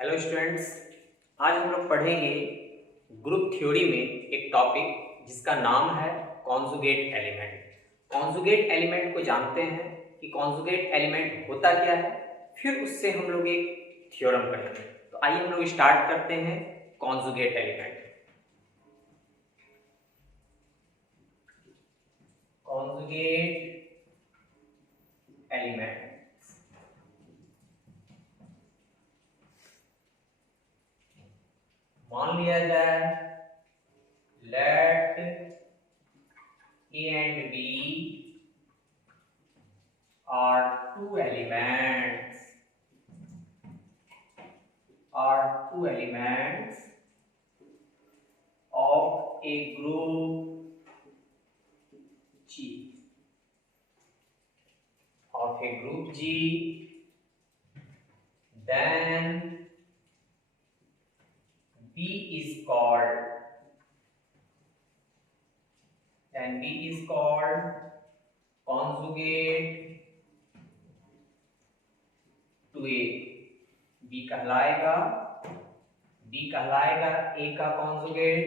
Hello students, आज हम लोग पढ़ेंगे ग्रुप थ्योरी में एक टॉपिक जिसका नाम है कॉन्जुगेट एलिमेंट। कॉन्जुगेट एलिमेंट को जानते हैं कि कॉन्जुगेट एलिमेंट होता क्या है, फिर उससे हम लोग एक थ्योरम करेंगे। तो आइए हम लोग स्टार्ट करते हैं कॉन्जुगेट एलिमेंट। कॉन्जुगेट एलिमेंट मान लिया जाए late A and B are two elements of a group G then B is called conjugate to A। B कहलाएगा A का conjugate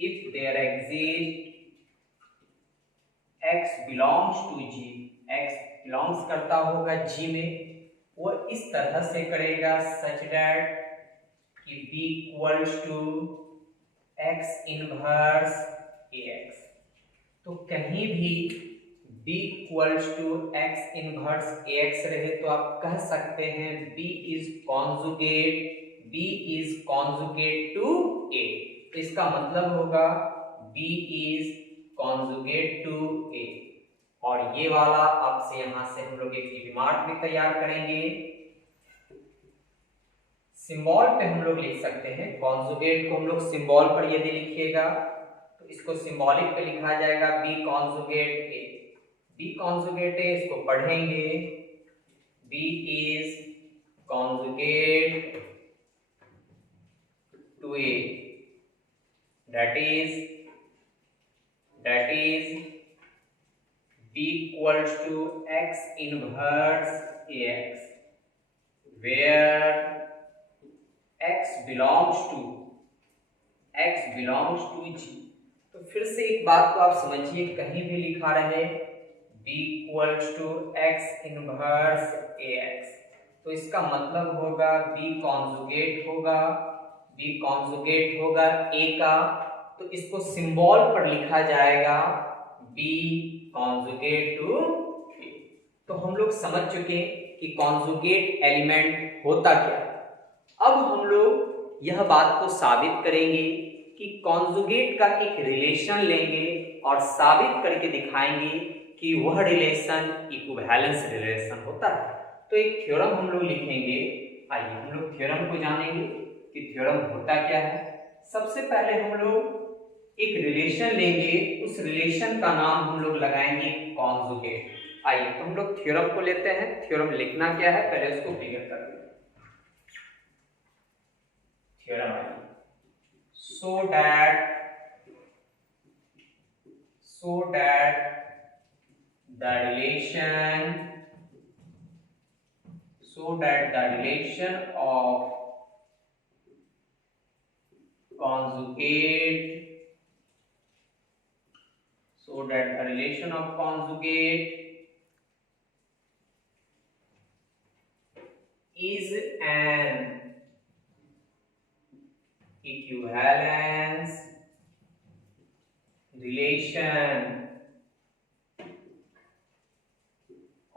if there exist X belongs to G, X belongs करता होगा G में, वो इस तरह से करेगा such that कि B equals to X inverse AX। तो कहीं भी B equals to X inverse AX रहे तो आप कह सकते हैं B is conjugate to A। तो इसका मतलब होगा B is conjugate to A। और ये वाला आपसे यहां से हम लोग एक रिमार्क भी तैयार करेंगे। सिंबल पे हम लोग लिख सकते हैं कॉन्जुगेट को, हम लोग सिंबल पर यदि लिखिएगा तो इसको सिंबॉलिक पे लिखा जाएगा B conjugate A। B conjugate A इसको पढ़ेंगे B is conjugate to A, that is B equals to X inverse AX, where X belongs to G। तो फिर से एक बात को आप समझिए, कहीं भी लिखा रहे B equals to X inverse AX तो इसका मतलब होगा B conjugate होगा A का, तो इसको सिंबल पर लिखा जाएगा B conjugate to A। तो हम लोग समझ चुके कि कॉन्जुगेट एलिमेंट होता क्या है। अब हम लोग यह बात को साबित करेंगे कि कॉन्जुगेट का एक रिलेशन लेंगे और साबित करके दिखाएंगे कि वह रिलेशन इक्विवेलेंस रिलेशन होता है। तो एक थ्योरम हम लोग लिखेंगे। आइए हम लोग थ्योरम को जानेंगे कि थ्योरम होता क्या है। सबसे पहले हम लोग एक रिलेशन लेंगे, उस रिलेशन का नाम हम लोग लगाएंगे कॉन्जुगेट। आइए तो हम लोग थ्योरम को लेते हैं। थ्योरम लिखना क्या है पहले उसको क्लियर कर लें। थ्योरम आइए so that the relation of conjugate is an equivalence relation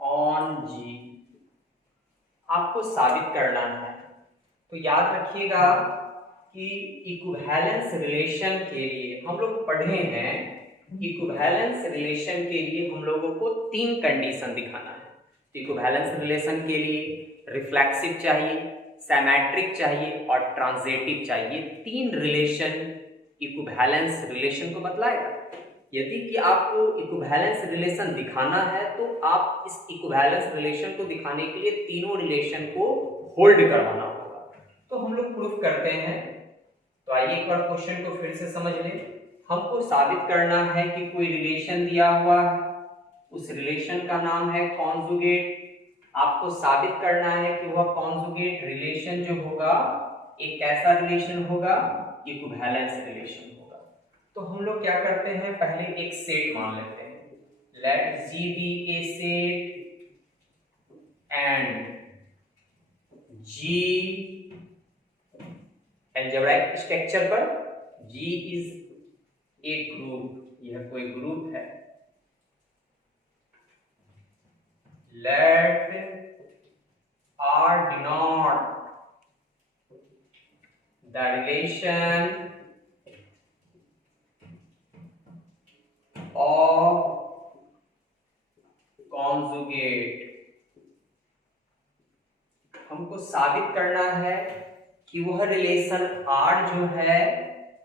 on G। आपको साबित करना है, तो याद रखिएगा कि इक्विवेलेंस रिलेशन के लिए हम लोग पढ़े हैं। इक्विवेलेंस रिलेशन के लिए हम लोगों को तीन कंडीशन दिखाना है। इक्विवेलेंस रिलेशन के लिए रिफ्लेक्सिव चाहिए, सिमेट्रिक चाहिए और ट्रांजिटिव चाहिए। तीन रिलेशन इक्विवेलेंस रिलेशन को बतलाएगा। यदि कि आपको इक्विवेलेंस रिलेशन दिखाना है तो आप इस इक्विवेलेंस रिलेशन को दिखाने के लिए तीनों रिलेशन को होल्ड करवाना होगा। तो हम लोग प्रूफ करते हैं। तो आइए एक बार क्वेश्चन को फिर से समझ लें। हमको साबित करना है कि कोई रिलेशन दिया हुआ है, उस रिलेशन का नाम है कॉन्जुगेट। आपको साबित करना है कि वह कॉन्जुगेट रिलेशन जो होगा एक कैसा रिलेशन होगा, इक्विवेलेंस रिलेशन होगा। तो हम लोग क्या करते हैं, पहले एक सेट मान लेते हैं, let G be a set and G algebraic structure पर G इज ए ग्रुप, यह कोई ग्रुप है। Let R denote the relation of conjugate। हमको साबित करना है कि वह रिलेशन R जो है,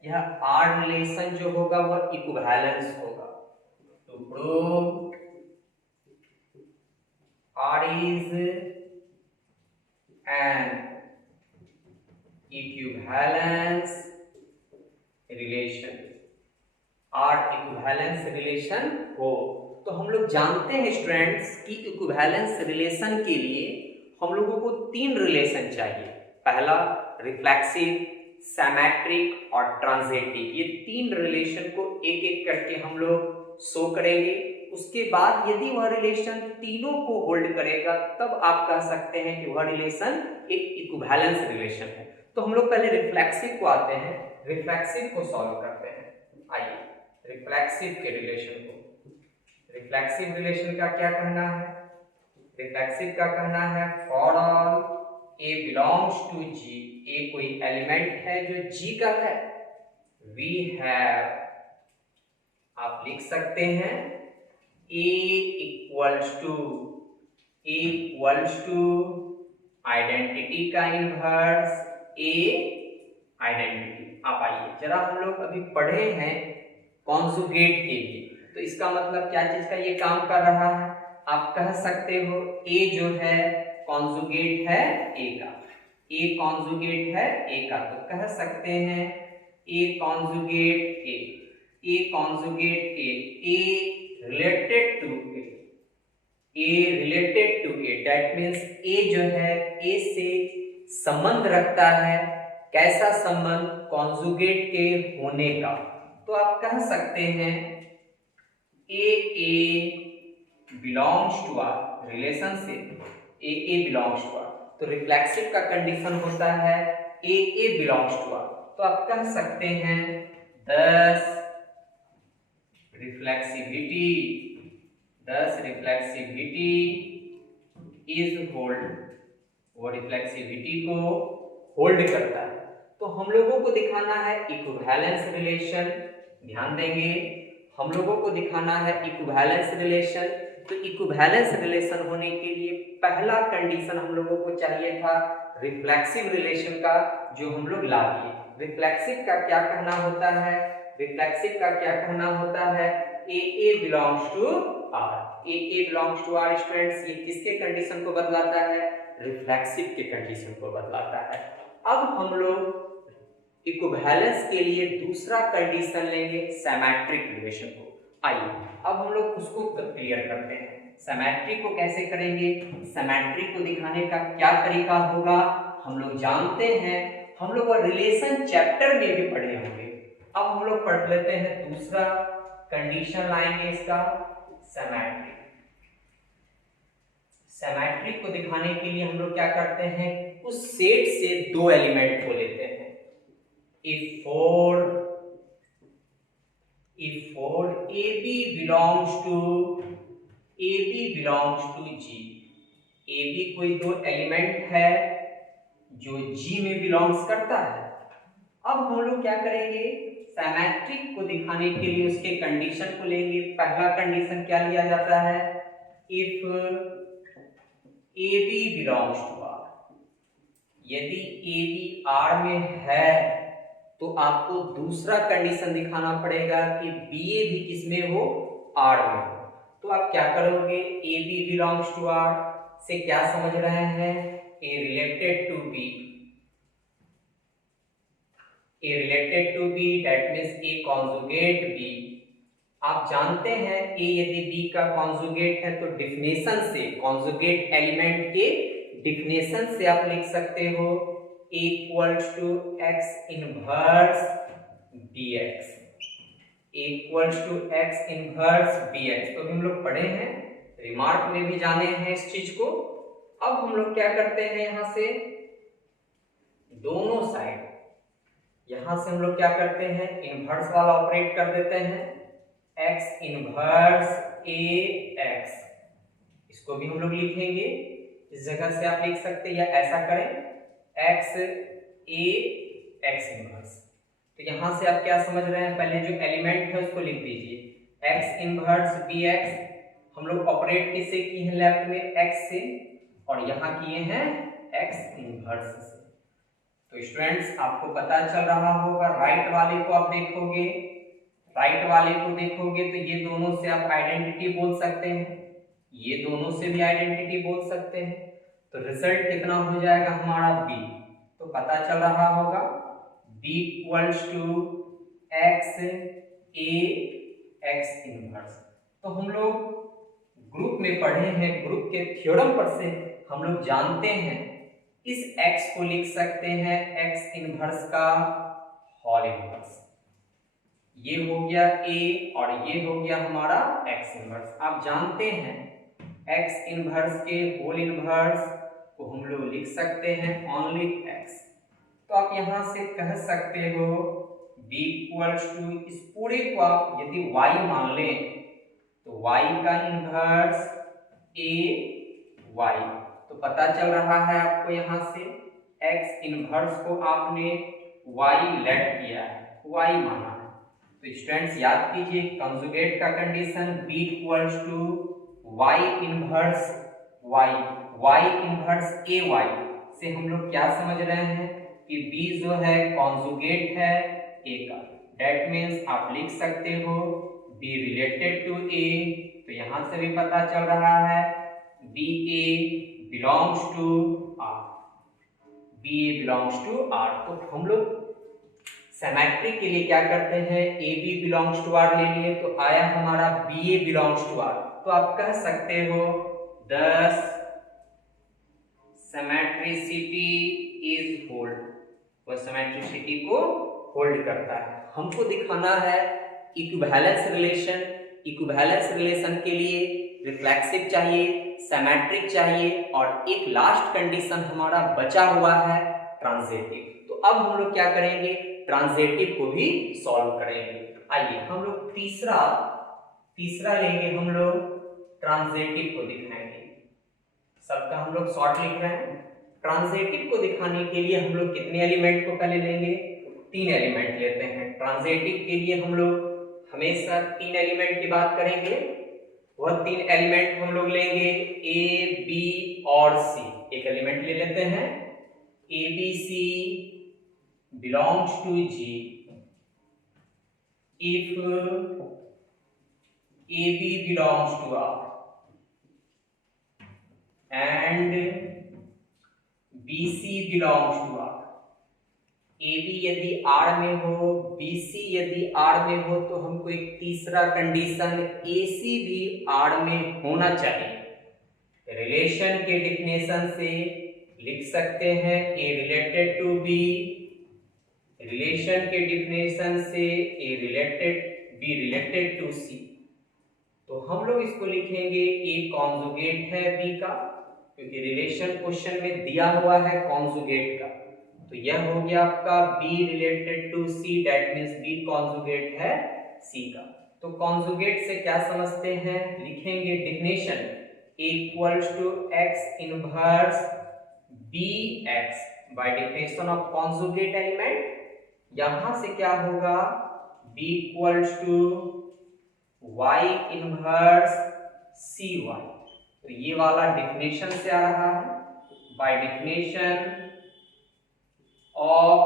यह R रिलेशन जो होगा वह इक्विवेलेंस होगा। तो prove R is an equivalence relation, R equivalence relation हो। तो हम लोग जानते हैं स्टूडेंट्स कि इक्विवेलेंस रिलेशन के लिए हम लोगों को 3 रिलेशन चाहिए। पहला रिफ्लेक्सिव, सिमेट्रिक और ट्रांजिटिव, ये 3 रिलेशन को एक एक करके हम लोग शो करेंगे। उसके बाद यदि वह रिलेशन तीनों को होल्ड करेगा तब आप कह सकते हैं कि वह रिलेशन एक इक्विवेलेंस रिलेशन है। तो हम लोग पहले रिफ्लेक्सिव को आते हैं, रिफ्लेक्सिव को सॉल्व करते हैं। आइए रिफ्लेक्सिव के रिलेशन को, रिफ्लेक्सिव रिलेशन का क्या कहना है, रिफ्लेक्सिव का कहना है for all A belongs to G, A कोई एलिमेंट है जो जी का है, वी हैव, आप लिख सकते हैं ए इक्वल्स टू आइडेंटिटी का इनवर्स ए आइडेंटिटी। आप आइए जरा हम लोग अभी पढ़े हैं कॉन्जुगेट के लिए, तो इसका मतलब क्या चीज का ये काम कर रहा है, आप कह सकते हो ए जो है कॉन्जुगेट है ए का, ए कॉन्जुगेट है ए का, तो कह सकते हैं A conjugate A, A conjugate A related to A related to A, that means A जो है ए से संबंध रखता है। कैसा संबंध, कॉन्जुगेट के होने का। तो आप कह सकते हैं A belongs to R, relationship A belongs to are. तो रिफ्लेक्सिव का कंडीशन होता है ए बिलोंग्स टू आर। तो आप कह सकते हैं thus रिफ्लेक्सिविटी इज होल्ड, वो रिफ्लेक्सिविटी को होल्ड करता है। तो हम लोगों को दिखाना है इक्विवेलेंस रिलेशन, ध्यान देंगे हम लोगों को दिखाना है इक्विवेलेंस रिलेशन। तो इक्विवेलेंस रिलेशन होने के लिए पहला कंडीशन हम लोगों को चाहिए था रिफ्लेक्सिव रिलेशन का, जो हम लोग ला दिए। रिफ्लेक्सिव का क्या कहना होता है, रिफ्लेक्सिव का क्या कहना होता है, a belongs to are, a belongs to R. Students ये किसके कंडीशन को बतलाता है, रिफ्लेक्सिव के कंडीशन को बतलाता है। अब हम लोग इक्विवेलेंस के लिए दूसरा कंडीशन लेंगे सिमेट्रिक रिलेशन को। आइए अब हम लोग उसको क्लियर करते हैं। सिमेट्रिक को कैसे करेंगे, सिमेट्रिक को दिखाने का क्या तरीका होगा, हम लोग जानते हैं, हम लोग रिलेशन चैप्टर में भी पढ़े होंगे। अब हम लोग पढ़ लेते हैं दूसरा कंडीशन लाएंगे इसका, सिमेट्रिक। सिमेट्रिक को दिखाने के लिए हम लोग क्या करते हैं, उस सेट से 2 एलिमेंट को लेते हैं। If for AB belongs to G, AB कोई 2 एलिमेंट है जो G में बिलोंग्स करता है। अब हम लोग क्या करेंगे, सिमेट्रिक को दिखाने के लिए उसके कंडीशन को लेंगे। पहला कंडीशन क्या लिया जाता है, if AB belongs to R, यदि AB R में है तो आपको दूसरा कंडीशन दिखाना पड़ेगा कि BA भी किसमें हो, R में हो। तो आप क्या करोगे, AB belongs to R से क्या समझ रहे हैं, A related to B, A related to B, that means A conjugate B, आप जानते हैं ए यदि बी का कॉन्जुगेट है तो डिफिनेशन से, कॉन्जुगेट एलिमेंट के डिफिनेशन से आप लिख सकते हो a equals to x inverse b x, equals to x inverse b x. तो हम लोग पढ़े हैं, रिमार्क में भी जाने हैं इस चीज को। अब हम लोग क्या करते हैं, यहां से दोनों साइड, यहां से हम लोग क्या करते हैं, इनवर्स वाला ऑपरेट कर देते हैं, एक्स इनवर्स ए एक्स, इसको भी हम लोग लिखेंगे इस जगह से आप लिख सकते हैं, या ऐसा करें एक्स ए एक्स इनवर्स। तो यहां से आप क्या समझ रहे हैं, पहले जो एलिमेंट है उसको लिख दीजिए, एक्स इनवर्स बी एक्स हम लोग ऑपरेट किससे किए हैं, लेफ्ट में एक्स से, और यहां किए हैं एक्स इनवर्स से। तो स्टूडेंट्स आपको पता चल रहा होगा, राइट वाले को आप देखोगे, राइट वाले को देखोगे तो ये दोनों से आप आइडेंटिटी बोल सकते हैं, ये दोनों से भी आइडेंटिटी बोल सकते हैं। तो रिजल्ट कितना हो जाएगा हमारा बी, तो पता चल रहा होगा b equals to x a x inverse. तो हम लोग ग्रुप में पढ़े हैं, ग्रुप के थ्योरम पर से हम लोग जानते हैं इस x को लिख सकते हैं x इनवर्स का होल इनवर्स, ये हो गया a और ये हो गया हमारा x इनवर्स। आप जानते हैं x इनवर्स के होल इनवर्स को हम लोग लिख सकते हैं ओनली x। तो आप यहां से कह सकते हो b इक्वल्स टू, इस पूरे को आप यदि y मान लें तो y का इनवर्स a y, तो पता चल रहा है आपको यहां से x इनवर्स को आपने y लेट किया है, y माना है। तो स्टूडेंट्स याद कीजिए कंजुगेट का condition b equals to y inverse y, y inverse a y से हम लोग क्या समझ रहे हैं कि b जो है कॉन्जुगेट है a का, दैट मीन्स आप लिख सकते हो b रिलेटेड टू a। तो यहां से भी पता चल रहा है b a belongs to r, b a belongs to are. तो हम लोग सिमेट्रिक के लिए क्या करते हैं, a b belongs to r ले लिए तो आया हमारा b a belongs to are. तो आप कह सकते हो दस सिमेट्रिसिटी इज होल्ड, वह सिमेट्रिसिटी को होल्ड करता है। हमको दिखाना है इक्विवेलेंस रिलेशन, इक्विवेलेंस रिलेशन के लिए रिफ्लेक्सिव चाहिए, सिमेट्रिक चाहिए, और एक लास्ट कंडीशन हमारा बचा हुआ है ट्रांजिटिव। तो अब हम लोग क्या करेंगे, ट्रांजिटिव को भी सॉल्व करेंगे। आइए हम लोग तीसरा लेंगे, हम लोग ट्रांजिटिव को दिखाएंगे, सबका हम लोग शॉर्ट लिख रहे हैं। ट्रांजिटिव को दिखाने के लिए हम लोग कितने एलिमेंट को पहले लेंगे, 3 एलिमेंट लेते हैं। ट्रांजिटिव के लिए हम लोग हमेशा 3 एलिमेंट की बात करेंगे, वह 3 एलिमेंट हम लोग लेंगे ए बी और सी। एक एलिमेंट ले लेते हैं a b c belongs to g if a b belongs to r and b c belongs to are. A b यदि आर में हो, बी सी यदि आर में हो, तो हमको एक तीसरा कंडीशन ए सी भी आर में होना चाहिए। रिलेशन के डिफिनेशन से लिख सकते हैं ए रिलेटेड टू बी, रिलेशन के डिफिनेशन से ए रिलेटेड बी रिलेटेड टू सी। तो हम लोग इसको लिखेंगे ए कॉन्जुगेट है बी का, क्योंकि रिलेशन क्वेश्चन में दिया हुआ है कॉन्जुगेट का। तो यह हो गया आपका B related to C, that means B conjugate है C का। तो कॉन्जुगेट से क्या समझते हैं, लिखेंगे definition A equals to x inverse BX by definition of conjugate element. यहां से क्या होगा B equals to y inverse CY। तो ये वाला डिफिनेशन से आ रहा है, by definition of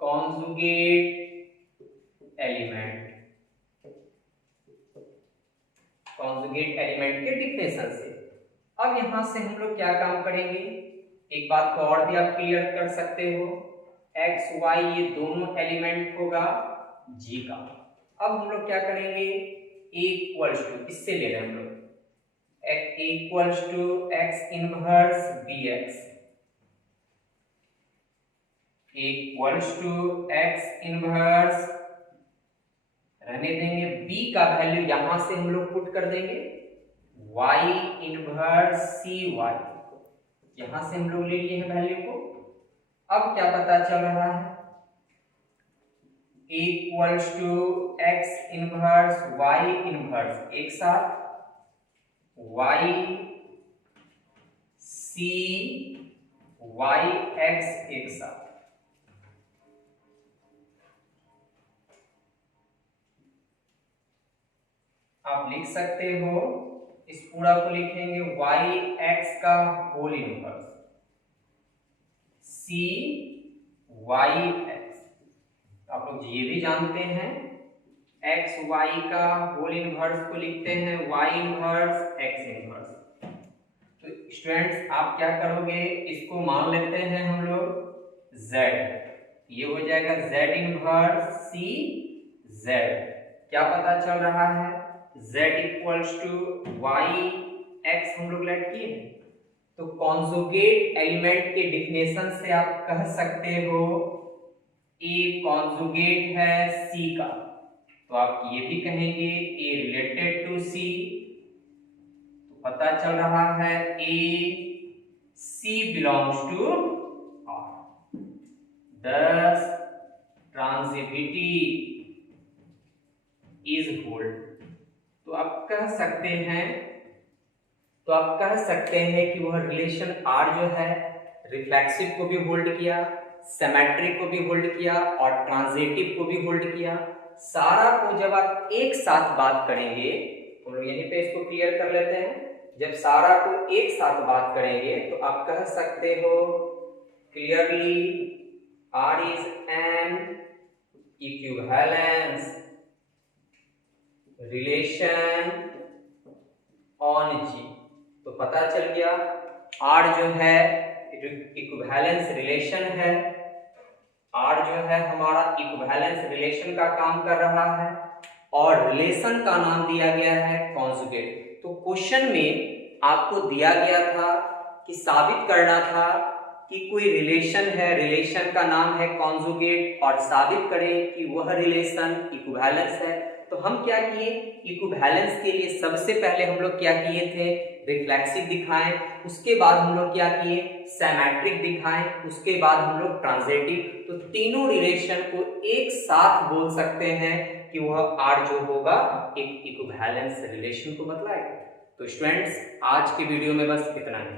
conjugate element, conjugate element के डिफिनेशन से। अब यहां से हम लोग क्या काम करेंगे, एक बात को और भी आप क्लियर कर सकते हो, x y ये दोनों एलिमेंट होगा G का। अब हम लोग क्या करेंगे, a इक्वल्स टू, इससे ले रहे हैं हम लोग, a equals to x inverse bx, a equals to x inverse, रहने देंगे, b का वैल्यू यहां से हम लोग पुट कर देंगे, y इनवर्स cy, यहां से हम लोग ले लिए हैं वैल्यू को। अब क्या पता चल रहा है, a equals to x inverse y inverse, एक साथ y c y x एक साथ, आप लिख सकते हो, इस पूरा को लिखेंगे y x का whole inverse c y x, आप लोग ये भी जानते हैं x y का होल इनवर्स को लिखते हैं y इनवर्स x इनवर्स। तो स्टूडेंट्स आप क्या करोगे, इसको मान लेते हैं हम लोग z, ये हो जाएगा z इनवर्स c z। क्या पता चल रहा है, z equals to y x हम लोग लेट किए हैं, तो कॉन्जुगेट एलिमेंट के डिफिनेशन से आप कह सकते हो a कॉन्जुगेट है c का, तो आप ये भी कहेंगे a रिलेटेड टू c, तो पता चल रहा है a c belongs to r, thus transitivity is hold. तो आप कह सकते हैं कि वह रिलेशन R जो है रिफ्लेक्सिव को भी होल्ड किया, सिमेट्रिक को भी होल्ड किया और ट्रांजिटिव को भी होल्ड किया। सारा को जब आप एक साथ बात करेंगे, हम लोग यहीं पे इसको क्लियर कर लेते हैं, जब सारा को एक साथ बात करेंगे तो आप कह सकते हो clearly R is an equivalence relation on G। तो पता चल गया R जो है इक्विवेलेंस रिलेशन है, R जो है हमारा इक्विवेलेंस रिलेशन का काम कर रहा है और रिलेशन का नाम दिया गया है कॉन्जुगेट। तो क्वेश्चन में आपको दिया गया था कि साबित करना था कि कोई रिलेशन है, रिलेशन का नाम है कॉन्जुगेट और साबित करें कि वह रिलेशन इक्विवेलेंस है। तो हम क्या किए, इक्विवेलेंस के लिए सबसे पहले हम लोग क्या किए थे, रिफ्लेक्सिव दिखाएं, उसके बाद हम लोग क्या किए, सिमेट्रिक दिखाएं, उसके बाद हम लोग ट्रांजिटिव। तो तीनों रिलेशन को एक साथ बोल सकते हैं कि वह R जो होगा एक इक्विवेलेंस रिलेशन को बतलाएगा। तो स्टूडेंट्स आज के वीडियो में बस इतना ही।